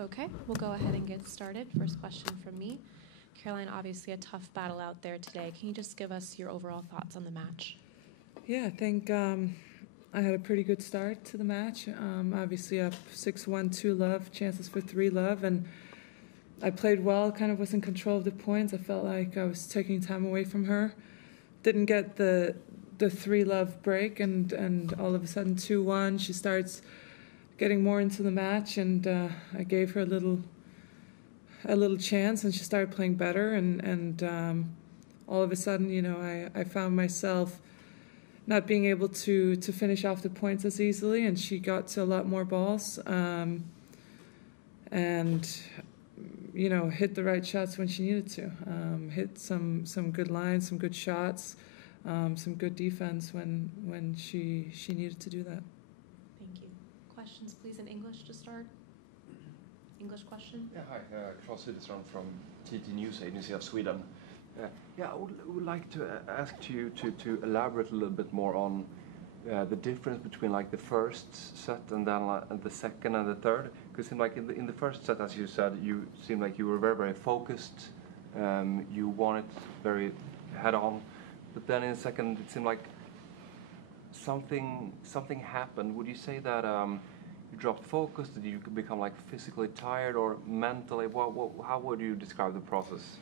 Okay, we'll go ahead and get started. First question from me. Caroline, obviously a tough battle out there today. Can you just give us your overall thoughts on the match? Yeah, I think I had a pretty good start to the match. Obviously up 6-1, 2-love, chances for 3-love, and I played well, kind of was in control of the points. I felt like I was taking time away from her. Didn't get the 3-love break, and all of a sudden 2-1, she starts getting more into the match, and I gave her a little chance, and she started playing better, and all of a sudden, I found myself not being able to finish off the points as easily, and she got to a lot more balls, and hit the right shots when she needed to, hit some good lines, some good shots, some good defense when she needed to do that. Thank you. Questions, please, in English to start. English question? Yeah, hi, Claes Hilleström from TT News Agency of Sweden. I would like to ask you to elaborate a little bit more on the difference between like the first set and then the second and the third. Because it seemed like in the first set, as you said, you seemed like you were very, very focused. You won it very head on. But then in the second, it seemed like something happened. Would you say that you dropped focus? Did you become like physically tired or mentally? How would you describe the process?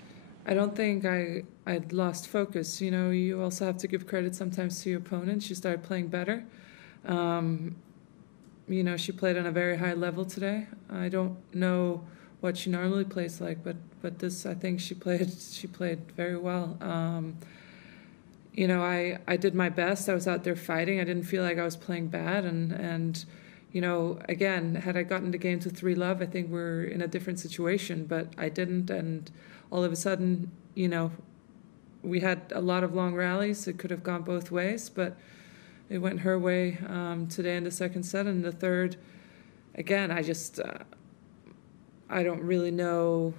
I don't think I'd lost focus. You also have to give credit sometimes to your opponent. She started playing better. She played on a very high level today. I don't know what she normally plays like, but this, I think she played very well. I did my best. I was out there fighting. I didn't feel like I was playing bad, and again, had I gotten the game to 3-love, I think we're in a different situation, but I didn't, and all of a sudden, we had a lot of long rallies. It could have gone both ways, but it went her way today in the second set. And the third, again, I don't really know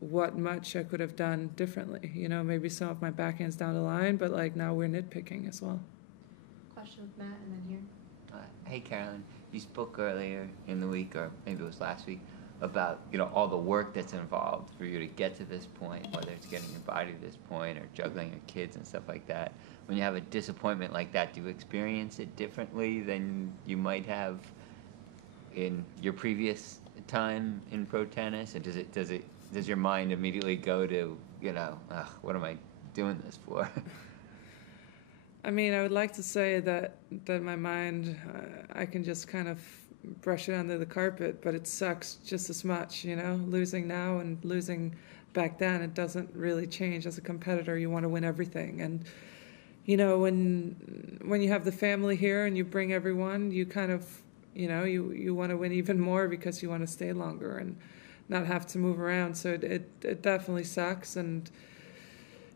what much I could have done differently. Maybe some of my backhands down the line, but now we're nitpicking as well. Question with Matt, and then here. Hey, Caroline. You spoke earlier in the week, or maybe it was last week, about all the work that's involved for you to get to this point, whether it's getting your body to this point or juggling your kids and stuff like that. When you have a disappointment like that, do you experience it differently than you might have in your previous time in pro tennis? And does your mind immediately go to what am I doing this for? I mean, I would like to say that my mind, I can just kind of brush it under the carpet, but it sucks just as much, losing now and losing back then. It doesn't really change. As a competitor, you want to win everything. And, when you have the family here and you bring everyone, you kind of, you want to win even more because you want to stay longer and not have to move around. So it definitely sucks, and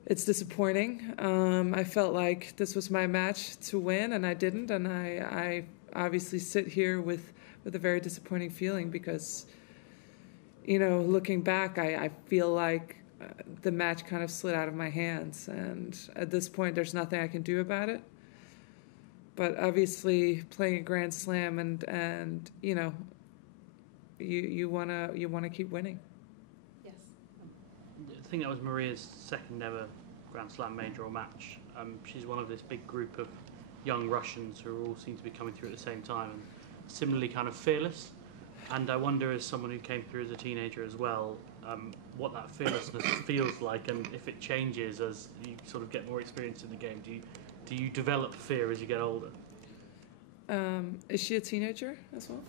it's disappointing. I felt like this was my match to win, and I didn't, and I obviously sit here with a very disappointing feeling because, looking back, I feel like the match kind of slid out of my hands, and at this point there's nothing I can do about it. But obviously playing a Grand Slam and you want to keep winning. Yes. I think that was Maria's second ever Grand Slam major or match. She's one of this big group of young Russians who all seem to be coming through at the same time and similarly kind of fearless. And I wonder, as someone who came through as a teenager as well, what that fearlessness feels like, and if it changes as you sort of get more experience in the game. Do you develop fear as you get older? Is she a teenager as well?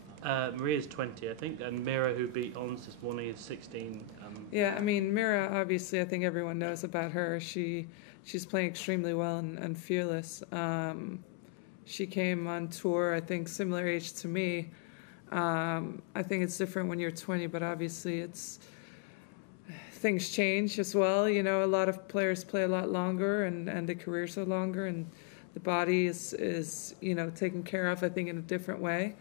Maria's 20, I think, and Mira, who beat Ons this morning, is 16. Yeah, I mean, Mira, obviously, I think everyone knows about her. She's playing extremely well and fearless. She came on tour, I think, similar age to me. I think it's different when you're 20, but obviously things change as well. A lot of players play a lot longer, and the careers are longer, and the body is taken care of, I think, in a different way.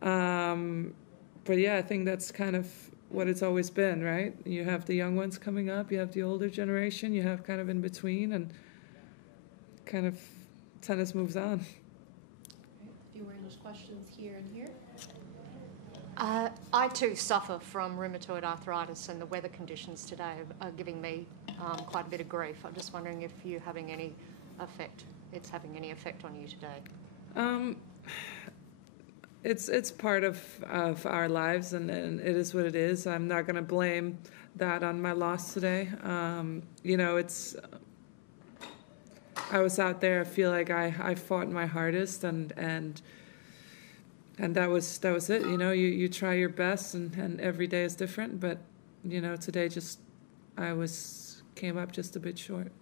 But yeah, I think that's kind of what it's always been, right? You have the young ones coming up, you have the older generation, you have kind of in between, and kind of tennis moves on. A few more English questions here and here. I too suffer from rheumatoid arthritis, and the weather conditions today are giving me quite a bit of grief. I'm just wondering if you're having any effect. It's having any effect on you today. It's part of our lives, and it is what it is. I'm not going to blame that on my loss today. I was out there. I feel like I fought my hardest, and that was it. You try your best, and every day is different. But today came up just a bit short.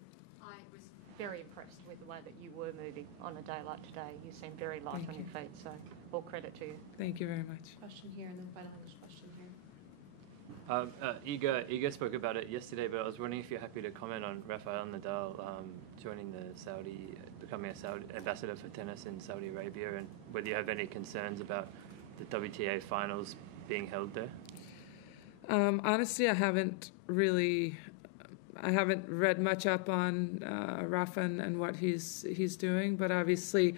I was very impressed with the way that you were moving on a day like today. You seem very light on your feet, so all credit to you. Thank you very much. Question here, and then final English question here. Iga spoke about it yesterday, but I was wondering if you're happy to comment on Rafael Nadal becoming a Saudi ambassador for tennis in Saudi Arabia, and whether you have any concerns about the WTA finals being held there. Honestly, I haven't read much up on Rafa and what he's doing, but obviously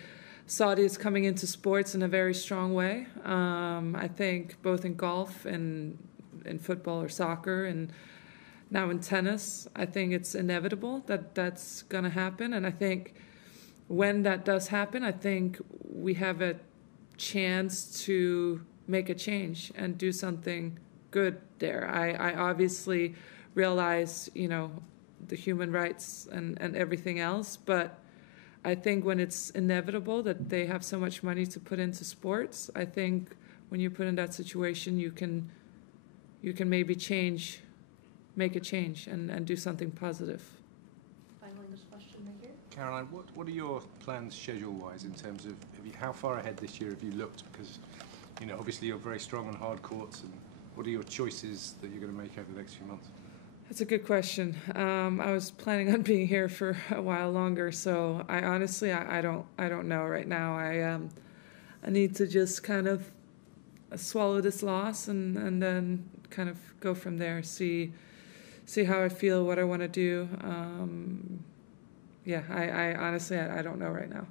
Saudi is coming into sports in a very strong way. I think both in golf and in football or soccer, and now in tennis, I think it's inevitable that that's going to happen. And I think when that does happen, I think we have a chance to make a change and do something good there. I obviously realize, the human rights and everything else, but I think when it's inevitable that they have so much money to put into sports, I think when you're put in that situation, you can maybe make a change and do something positive. Final English question right here. Caroline, what are your plans schedule-wise in terms of how far ahead this year have you looked? Because, obviously you're very strong on hard courts, and what are your choices that you're going to make over the next few months? That's a good question. I was planning on being here for a while longer, so I honestly don't know right now. I need to just kind of swallow this loss and then kind of go from there. See how I feel, what I want to do. I honestly don't know right now.